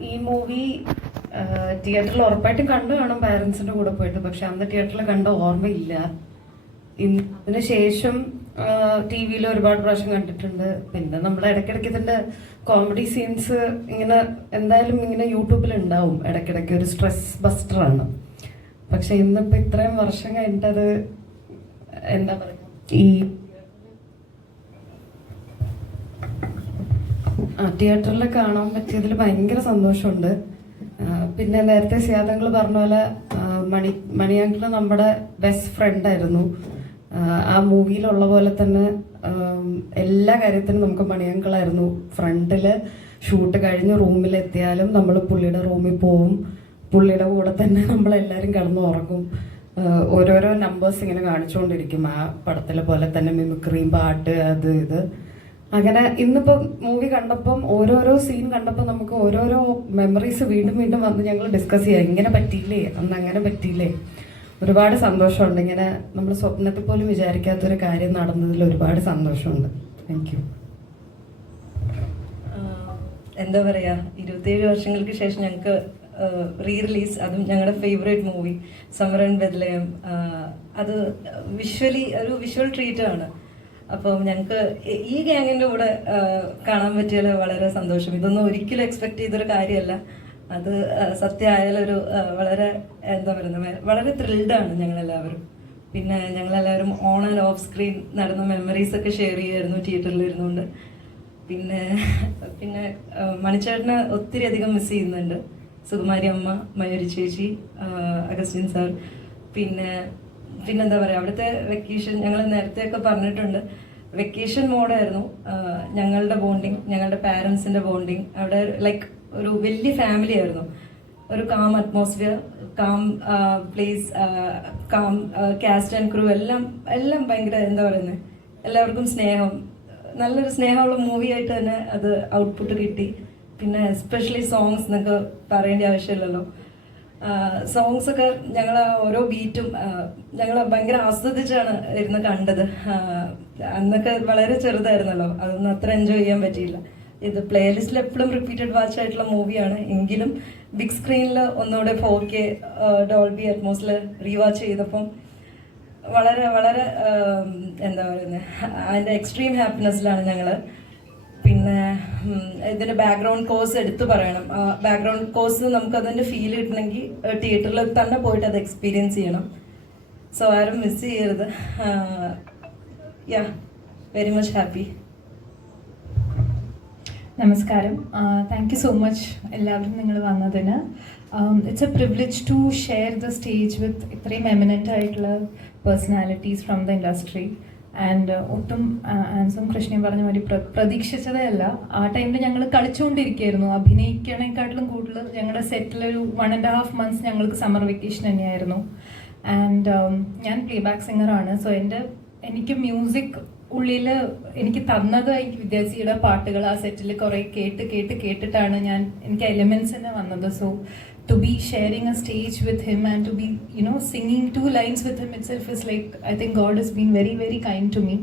ഈ മൂവി തിയേറ്ററിൽ ഉറപ്പായിട്ടും കണ്ടു കാണും പാരന്റ്സിന്റെ കൂടെ പോയിട്ട്. പക്ഷെ അന്ന് തിയേറ്ററിൽ കണ്ട ഓർമ്മയില്ല. ഇൻ- അതിനുശേഷം ടി വിയിൽ ഒരുപാട് പ്രാവശ്യം കണ്ടിട്ടുണ്ട്. പിന്നെ നമ്മൾ ഇടയ്ക്കിടയ്ക്ക് ഇതിന്റെ കോമഡി സീൻസ് ഇങ്ങനെ എന്തായാലും ഇങ്ങനെ യൂട്യൂബിൽ ഉണ്ടാവും. ഇടയ്ക്കിടയ്ക്ക് ഒരു സ്ട്രെസ് ബസ്റ്ററാണ് പക്ഷെ ഇന്നിപ്പോ ഇത്രയും വർഷം കഴിഞ്ഞിട്ടത് എന്താ പറയുക? ഈ ആ തിയേറ്ററിൽ കാണാൻ പറ്റിയതിൽ ഭയങ്കര സന്തോഷമുണ്ട്. പിന്നെ നേരത്തെ സിയാദങ്ങൾ പറഞ്ഞ പോലെ മണി മണിയാങ്കിൾ നമ്മുടെ ബെസ്റ്റ് ഫ്രണ്ട് ആയിരുന്നു. ആ, മൂവിയിലുള്ള പോലെ തന്നെ എല്ലാ കാര്യത്തിനും നമുക്ക് മണിയാങ്കിളായിരുന്നു. ഫ്രണ്ടിൽ ഷൂട്ട് കഴിഞ്ഞ് റൂമിലെത്തിയാലും നമ്മൾ പുള്ളിയുടെ റൂമിൽ പോവും. പുള്ളിയുടെ കൂടെ തന്നെ നമ്മളെല്ലാവരും കിടന്ന് ഉറങ്ങും. ഓരോരോ നമ്പേഴ്സ് ഇങ്ങനെ കാണിച്ചുകൊണ്ടിരിക്കും. ആ പടത്തിലെ പോലെ തന്നെ മിമിക്രിയും പാട്ട് അത് ഇത്. അങ്ങനെ ഇന്നിപ്പം മൂവി കണ്ടപ്പം ഓരോരോ സീൻ കണ്ടപ്പോൾ നമുക്ക് ഓരോരോ മെമ്മറീസ് വീണ്ടും വീണ്ടും വന്ന് ഞങ്ങൾ ഡിസ്കസ് ചെയ്യാം. ഇങ്ങനെ പറ്റിയില്ലേ? അന്ന് അങ്ങനെ പറ്റിയില്ലേ? ഒരുപാട് സന്തോഷമുണ്ട്. ഇങ്ങനെ നമ്മൾ സ്വപ്നത്തിൽ പോലും വിചാരിക്കാത്തൊരു കാര്യം നടന്നതിൽ ഒരുപാട് സന്തോഷമുണ്ട്. താങ്ക് യു എന്താ പറയാ? ഇരുപത്തിയേഴ് വർഷങ്ങൾക്ക് ശേഷം ഞങ്ങൾക്ക് റീ റിലീസ് അതും ഞങ്ങളുടെ ഫേവറേറ്റ് മൂവി സമരൻ ബദലയം അത് വിഷ്വലി ഒരു വിഷ്വൽ ട്രീറ്റ് ആണ്. അപ്പം ഞങ്ങൾക്ക് ഈ ഗ്യാങ്ങിന്റെ കൂടെ കാണാൻ പറ്റിയാൽ വളരെ സന്തോഷം. ഇതൊന്നും ഒരിക്കലും എക്സ്പെക്ട് ചെയ്തൊരു കാര്യമല്ല. അത് സത്യമായാലൊരു വളരെ എന്താ പറയുന്നത് വളരെ ത്രിൽഡാണ് ഞങ്ങളെല്ലാവരും. പിന്നെ ഞങ്ങളെല്ലാവരും ഓൺ ആൻഡ് ഓഫ് സ്ക്രീൻ നടന്ന മെമ്മറീസ് ഒക്കെ ഷെയർ ചെയ്യുമായിരുന്നു തിയേറ്ററിൽ ഇരുന്നുകൊണ്ട് പിന്നെ പിന്നെ മണിച്ചേട്ടനെ ഒത്തിരി അധികം മിസ് ചെയ്യുന്നുണ്ട്. സുകുമാരി അമ്മ മയൂരി ചേച്ചി അഗസ്റ്റിൻ സാർ പിന്നെ പിന്നെന്താ പറയുക അവിടുത്തെ വെക്കേഷൻ ഞങ്ങൾ നേരത്തെയൊക്കെ പറഞ്ഞിട്ടുണ്ട്. വെക്കേഷൻ മോഡായിരുന്നു ഞങ്ങളുടെ ബോണ്ടിങ് ഞങ്ങളുടെ പാരൻസിന്റെ ബോണ്ടിങ് അവിടെ ലൈക്ക് ഒരു വലിയ ഫാമിലി ആയിരുന്നു. ഒരു calm atmosphere calm place calm cast and crew എല്ലാം എല്ലാം ഭയങ്കര എന്താ പറയുന്നത് എല്ലാവർക്കും സ്നേഹം. നല്ലൊരു സ്നേഹമുള്ള മൂവി ആയിട്ട് തന്നെ അത് ഔട്ട്പുട്ട് കിട്ടി. പിന്നെ എസ്പെഷ്യലി സോങ്സ് എന്നൊക്കെ പറയേണ്ട ആവശ്യമില്ലല്ലോ. സോങ്സ് ഒക്കെ ഞങ്ങൾ ഓരോ ബീറ്റും ഞങ്ങൾ ഭയങ്കര ആസ്വദിച്ചാണ് ഇരുന്ന് കണ്ടത്. അന്നൊക്കെ വളരെ ചെറുതായിരുന്നല്ലോ. അതൊന്നും അത്ര എൻജോയ് ചെയ്യാൻ പറ്റിയില്ല. ഇത് പ്ലേലിസ്റ്റിൽ എപ്പോഴും റിപ്പീറ്റഡ് വാച്ച് ആയിട്ടുള്ള മൂവിയാണ് എങ്കിലും ബിഗ് സ്ക്രീനിൽ ഒന്നുകൂടെ ഫോർ കെ ഡോൾബി അറ്റ്മോസിൽ റീവാച്ച് ചെയ്തപ്പം വളരെ വളരെ എന്താ പറയുന്നത് അതിന്റെ എക്സ്ട്രീം ഹാപ്പിനെസ്സിലാണ് ഞങ്ങൾ പിന്നെ ഉം, ഇതിന്റെ ബാക്ക്ഗ്രൗണ്ട് കോഴ്സ് എടുത്തു പറയണം. ബാക്ക്ഗ്രൗണ്ട് കോഴ്സ് നമുക്ക് അതിന്റെ ഫീൽ കിട്ടണമെങ്കിൽ തിയേറ്ററിൽ തന്നെ പോയിട്ട് അത് എക്സ്പീരിയൻസ് ചെയ്യണം. സോ ആരും മിസ് ചെയ്യരുത്. യാ വെരി മച്ച് ഹാപ്പി നമസ്കാരം. താങ്ക് യു സോ മച്ച് എല്ലാവരും നിങ്ങൾ വന്നതിന്. It's a privilege to share the stage with ഇത്രയും എമിനന്റ് ആയിട്ടുള്ള personalities from the industry and ഒട്ടും ആൻസം കൃഷ്ണൻ പറഞ്ഞ മാതിരി പ്ര പ്രതീക്ഷിച്ചതേ അല്ല. ആ ടൈമിൽ ഞങ്ങൾ കളിച്ചുകൊണ്ടിരിക്കുകയായിരുന്നു അഭിനയിക്കണേക്കാട്ടിലും കൂടുതൽ ഞങ്ങളുടെ സെറ്റിലൊരു വൺ ആൻഡ് ഹാഫ് മന്ത്സ് ഞങ്ങൾക്ക് സമ്മർ വെക്കേഷൻ തന്നെയായിരുന്നു. ആൻഡ് ഞാൻ പ്ലേ ബാക്ക് സിംഗറാണ് സോ എന്റെ എനിക്ക് മ്യൂസിക് ഉള്ളിൽ എനിക്ക് തന്നത് ഈ വിദ്യാർത്ഥിയുടെ പാട്ടുകൾ ആ സെറ്റിൽ കുറേ കേട്ട് കേട്ട് കേട്ടിട്ടാണ് ഞാൻ എനിക്ക് എലിമെൻസ് തന്നെ വന്നത്. So to be sharing a stage with him and to be you know singing two lines with him itself is like i think god has been very very kind to me.